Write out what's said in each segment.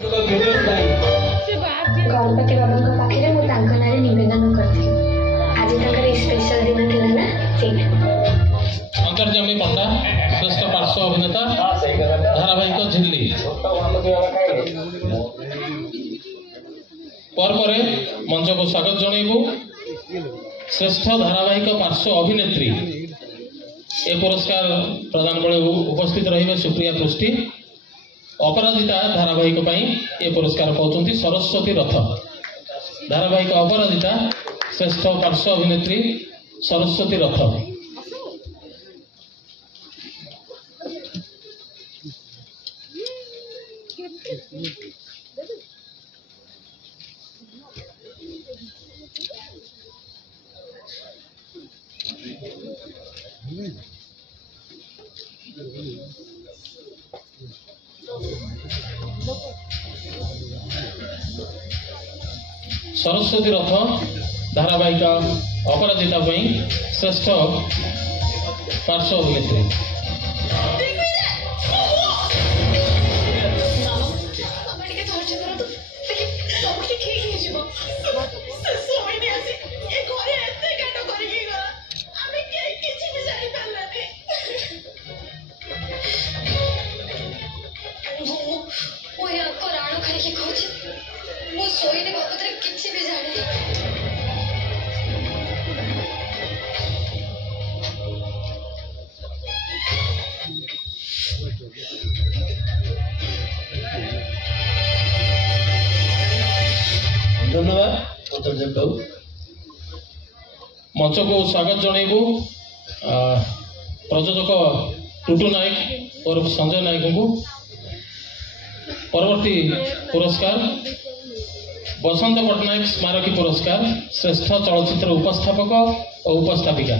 गणपति बाबा पाखे मुझे निवेदन करी आज स्पेशल दिन थी ना अंतर्जामी पंडा श्रेष्ठ पार्श्व अभिनेता धारावाहिक झिल्ली पर मंच को स्वागत जनइबू श्रेष्ठ धारावाहिक पार्श्व अभिनेत्री ए पुरस्कार प्रदान बेले उपस्थित रही सुप्रिया पृष्टि अपराजिता धारावाहिक ए पुरस्कार पाँच सरस्वती रथ धारावाहिक अपराजिता श्रेष्ठ पार्श्व अभिनेत्री सरस्वती रथ सरस्वती रथ धारावाहिक अपराजिता श्रेष्ठ पार्श्व अभिनेत्री धन्यवाद मंच को स्वागत जनइबू प्रयोजक टुटू नायक और संजय नायक को परवर्ती पुरस्कार बसंत पट्टनायक स्मारकी पुरस्कार श्रेष्ठ चलचित्र उपस्थापक और उपस्थापिका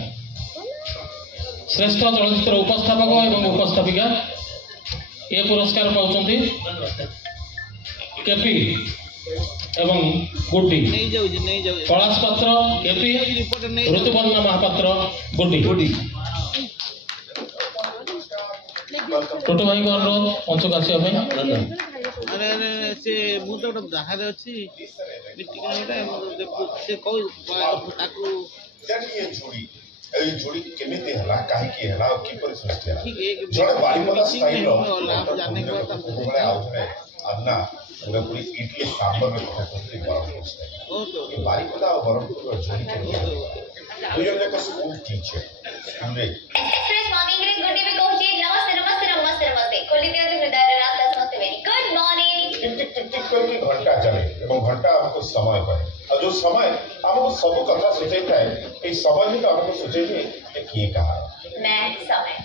श्रेष्ठ चलचित्र उपस्थापक एवं उपस्थापिका ये पुरस्कार पाउछंती केपी एवं गुड्डी कैलाश पात्र केपी ऋतुपर्णा महापात्र गुड्डी टोटो भाई को अनुरोध मंच को आसिया अरे से मु तो बाहर अछि मीटिंग से कोई ताकू जोड़ी केमिति हला काहे की हला की पर सृष्टि हला जोड़े बारीपदा स्टाइल रो जानने को बड़े आउथरे अन्ना पूरा पूरी इडली सांबर में खाते गरम ये बारीपदा और बरमपुर का जोड़ी के तो ये का स्कूल टीचर हमरे फ्रेश मॉर्निंग रे गुड इवनिंग कहू छी नमस्ते नमस्ते नमस्ते नमस्ते खोली दियो हृदय रे रास्ता नमस्ते वेरी गुड मॉर्निंग टिक टिक टिक करके घंटा चले और घंटा हमको समय पाए और जो समय हमको सब कथा सोचैता है ए समय ही तो हमको सोचैते कि किए कहा मैं समय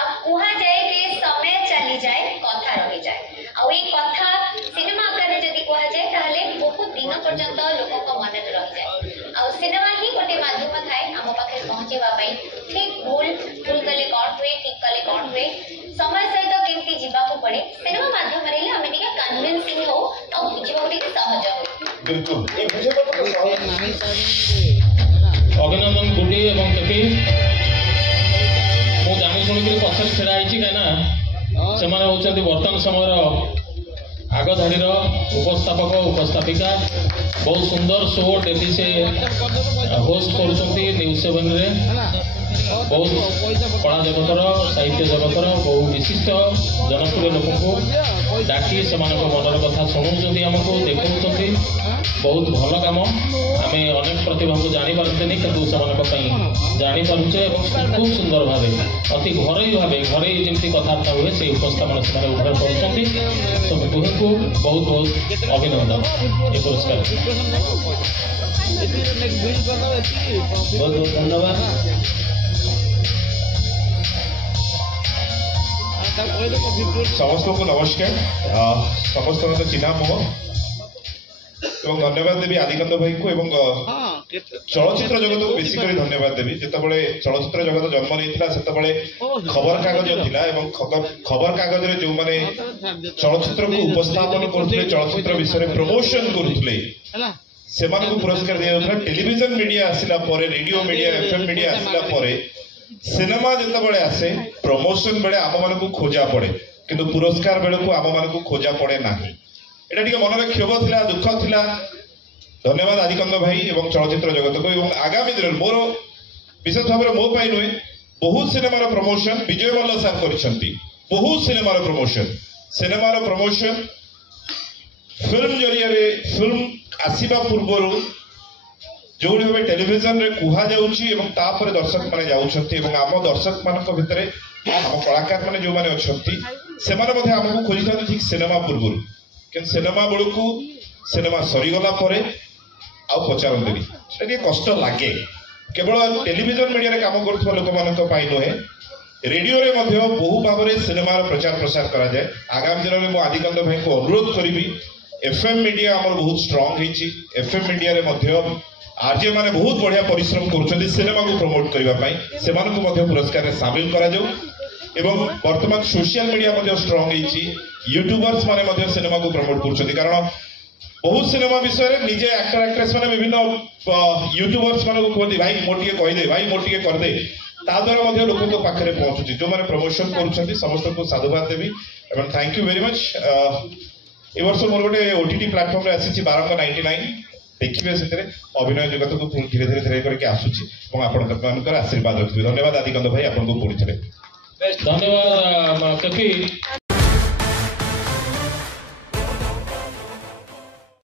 अब कुहा जाए कि समय चली जाए कथा रही जाए और ये कथा सिनेमा आकार में जदि कुहा जाए ताहले बहुत दिन पर्यंत लोगों को मन में रही जाए और सिनेमा ही गोटे माध्यम थाए आम पाखे पहुंचेबा पई ठीक भूल कले कौन हुए ठीक कले कौन हुए समय सहित केमती जीवाको पड़े सिनेमा माध्यम रे हमें टिके कन्विंसिंग हो और बुझिबा टिके सहज हो बिल्कुल ए बुझेबा तो सहज अभिनंदन गुड्डी एवं केपी मु जानी शुणी पछरे छेड़ा होती कहीं से बर्तमान समय आगधाड़ी उपस्थापक उपस्थापिका बहुत सुंदर शो डेली से होस्ट करुँच न्यूज 7 रे बहुत कला जगतर साहित्य जगतर बहु विशिष्ट जनप्रिय लोक को डाकी से मनर कथा शुणाऊँ आमको देखा बहुत भल कम आम अनेक प्रतिभा को जापारते कितु से जापारे खूब सुंदर भाव अति घर भाव घर जमी कथबार्ता हुए से उपस्थापन से उद्धार कर दुहे को बहुत बहुत अभिनंदन ये पुरस्कार बहुत बहुत धन्यवाद समस्त को नमस्कार समस्त तो चिन्हा मोह एवं धन्यवाद देवी आदिकांत भाई को एवं चलचित्र जगत को बेसिकली धन्यवाद देवी जितेबाला चलचित्र जगत जन्म नहीं खबर कागज थिला एवं खबर कागज रे जो माने चलचित्र को उपस्थापन करथले चलचित्र विषय प्रमोशन करथले सेमान को पुरस्कार दिया जाउथला टेलीविजन मीडिया आसिला परे रेडियो मीडिया एफएम मीडिया आसिला परे सिनेमा जितेबाला आसे प्रमोशन बेले आम मान खोजा पड़े किंतु पुरस्कार बेले को आम मान खोजा पड़े ना এটা টিকে মନରେ ক্ষোভ ଥିଲା ଦୁଃଖ ଥିଲା। ଧନ୍ୟବାଦ ଆଦିକନ୍ଦ ଭାଇ ଏବଂ ଚଳଚ୍ଚିତ୍ର ଜଗତକୁ। ଏବଂ ଆଗାମୀ ଦିନରେ ମୋର ବିଶେଷ ଭାବରେ ମୋ ପାଇଁ ନୁହେଁ, ବହୁତ ସିନେମାର ପ୍ରମୋସନ ବିଜୟ ମଲ୍ଲ ସାର୍ କରିଛନ୍ତି। ବହୁତ ସିନେମାର ପ୍ରମୋସନ ଫିଲ୍ମ ଜରିଆରେ ଫିଲ୍ମ ଆସିବା ପୂର୍ବରୁ ଯୋଉଭଳି ଭାବେ ଟେଲିଭିଜନରେ କୁହାଯାଉଛି ଏବଂ ତାପରେ ଦର୍ଶକ ମାନେ ଯାଉଛନ୍ତି ଏବଂ ଆମ ଦର୍ଶକ ମାନଙ୍କ ଭିତରେ ଆମ କଳାକାର ମାନେ ଯୋଉମାନେ ଅଛନ୍ତି ସେମାନେ ମଧ୍ୟ ଆମକୁ ଖୋଜିଥାନ୍ତି ଠିକ ସିନେମା ପୂର୍ବରୁ। କିନ୍ତୁ ସିନେମା ବେଳକୁ ସିନେମା ସରିଗଲା ପରେ ଆଉ ପଚାରନ୍ତିନି। ସେଟା ଟିକେ କଷ୍ଟ ଲାଗେ। କେବଳ ଟେଲିଭିଜନ ମିଡିଆରେ କାମ କରୁଥିବା ଲୋକମାନଙ୍କ ପାଇଁ ନୁହେଁ, ରେଡିଓରେ ମଧ୍ୟ ବହୁ ଭାବରେ ସିନେମାର ପ୍ରଚାର ପ୍ରସାର କରାଯାଏ। ଆଗାମୀ ଦିନରେ ମୁଁ ଆଦିକନ୍ଦ ଭାଇଙ୍କୁ ଅନୁରୋଧ କରିବି, ଏଫଏମ୍ ମିଡିଆ ଆମର ବହୁତ ଷ୍ଟ୍ରଙ୍ଗ ହେଇଛି। ଏଫଏମ୍ ମିଡିଆରେ ମଧ୍ୟ ଆର୍ଜେ ମାନେ ବହୁତ ବଢିଆ ପରିଶ୍ରମ କରୁଛନ୍ତି ସିନେମାକୁ ପ୍ରମୋଟ କରିବା ପାଇଁ, ସେମାନଙ୍କୁ ମଧ୍ୟ ପୁରସ୍କାରରେ ସାମିଲ କରାଯାଉ। ଏବଂ ବର୍ତ୍ତମାନ ସୋସିଆଲ ମିଡିଆ ମଧ୍ୟ ଷ୍ଟ୍ରଙ୍ଗ ହେଇଛି, ୟୁଟ୍ୟୁବର୍ସ ମାନେ ମଧ୍ୟ ସିନେମାକୁ ପ୍ରମୋଟ କରୁଛନ୍ତି। କାରଣ ବହୁତ ସିନେମା ବିଷୟରେ ନିଜେ ଆକ୍ଟର ଆକ୍ଟ୍ରେସ ମାନେ ବିଭିନ୍ନ ୟୁଟ୍ୟୁବର୍ସ ମାନଙ୍କୁ କୁହନ୍ତି, ଭାଇ ମୋ ଟିକେ କହିଦେ, ଭାଇ ମୋ ଟିକେ କରିଦେ। ତା ଦ୍ୱାରା ମଧ୍ୟ ଲୋକଙ୍କ ପାଖରେ ପହଞ୍ଚୁଛି। ଯୋଉମାନେ ପ୍ରମୋସନ କରୁଛନ୍ତି ସମସ୍ତଙ୍କୁ ସାଧୁବାଦ ଦେବି ଏବଂ ଥ୍ୟାଙ୍କ ୟୁ ଭେରି ମଚ୍। ଏ ବର୍ଷ ମୋର ଗୋଟେ ଓଟିଟି ପ୍ଲାଟଫର୍ମରେ ଆସିଛି ବାରଙ୍ଗ 99, ଦେଖିବେ ସେଥିରେ ଅଭିନୟ ଜଗତକୁ ଧୀରେ ଧୀରେ କରିକି ଆସୁଛି ଏବଂ ଆପଣମାନଙ୍କର ଆଶୀର୍ବାଦ ରଖିବେ। ଧନ୍ୟବାଦ ଆଦିକନ୍ଦ ଭାଇ, ଆପଣଙ୍କୁ ପୁଣି ଥରେ ଧନ୍ୟବାଦ କେପି।